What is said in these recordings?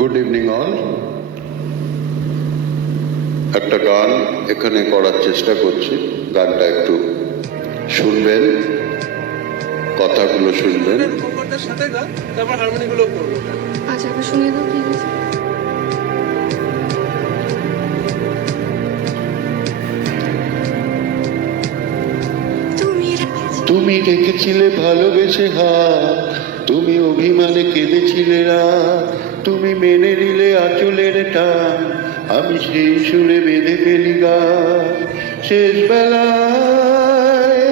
Good evening all. একটা গান এখানে করার চেষ্টা করছি, গানটা একটু শুনবেন, কথাগুলো শুনবেন। আচ্ছা, আবার শুনিয়ে দাও কি হয়েছে। তুমি রেখেছিলে ভালোবেসে হাত, তুমি অভিমানে কেঁদেছিলে রাত, তুমি মেনে নিলে আঁচলের টান, আমি সেই সুরে বেঁধে ফেলি গান। শেষ বেলায়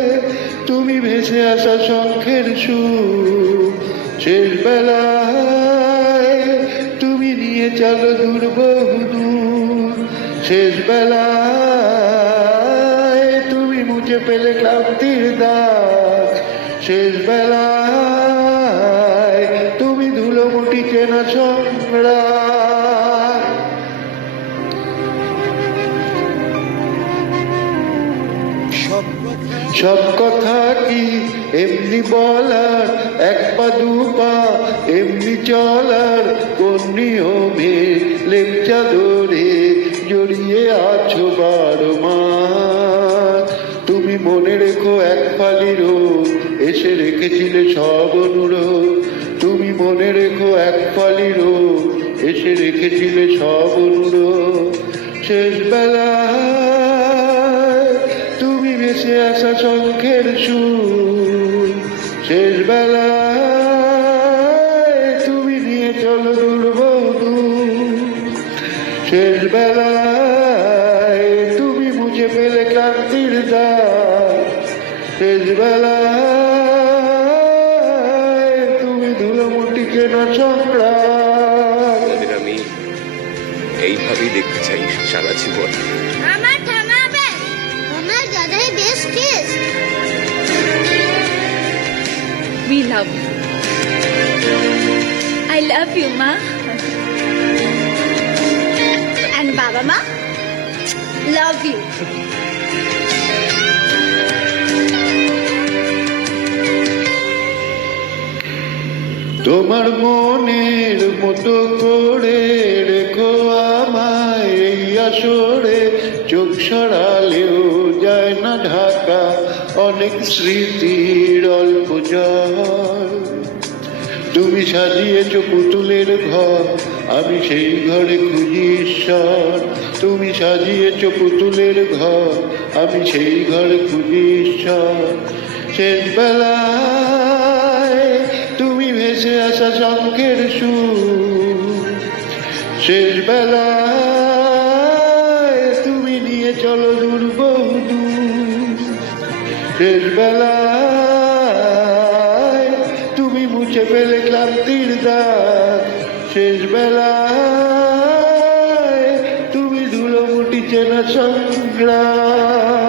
তুমি ভেসে আসা শঙ্খের সুর, শেষ বেলায় তুমি নিয়ে চলো দূর বহুদূর, শেষ বেলায় তুমি মুছে পেলে ক্লান্তির দাগ, শেষ বেলায় তুমি ধুলো মুটি চেনা সংগ্রাম। সব কথা কি এমনি বলার, এক পা দু পা এমনি চলার, কোন নিয়মে লেপচা ধরে জড়িয়ে আছো বারো মাস। তুমি মনে রেখো এক ফালি রোদ এসে রেখেছিলে সব অনুরোধ, তুমি মনে রেখো এক ফালি রোদ এসে রেখেছিলে সব অনুরোধ। শেষ বেলায় তুমি ভেসে আসা শঙ্খের সুর, শেষ বেলায় তুমি নিয়ে চলো দূর বহুদূর, শেষ বেলায় তুমি মুছে পেলে ক্লান্তির দাগ, শেষ বেলায় তুমি ধুলো মুটি চেনা সংগ্রাম। আমি এইভাবেই দেখতে চাই সারা জীবন। আমার থামাবে, আমার দাদাই best kiss. We love you. I love you, Ma. And বাবা মা লাভ ইউ। তোমার মনের মতো করে রেখো আমায় এই আসরে, চোখ সরালেও যায় না ঢাকা অনেক স্মৃতির অল্প জল। তুমি সাজিয়েছো পুতুলের ঘর, আমি সেই ঘরে খুঁজি ঈশ্বর। তুমি সাজিয়েছো পুতুলের ঘর, আমি সেই ঘরে খুঁজি ঈশ্বর। শেষ বেলায় তুমি ভেসে আসা শঙ্খের সুর, শেষ বেলায় তুমি নিয়ে চলো দূর বহুদূর, শেষ বেলায় তুমি মুছে পেলে ক্লান্তির দাগ, শেষ বেলায় তুমি ধুলো মুটি চেনা সংগ্রাম।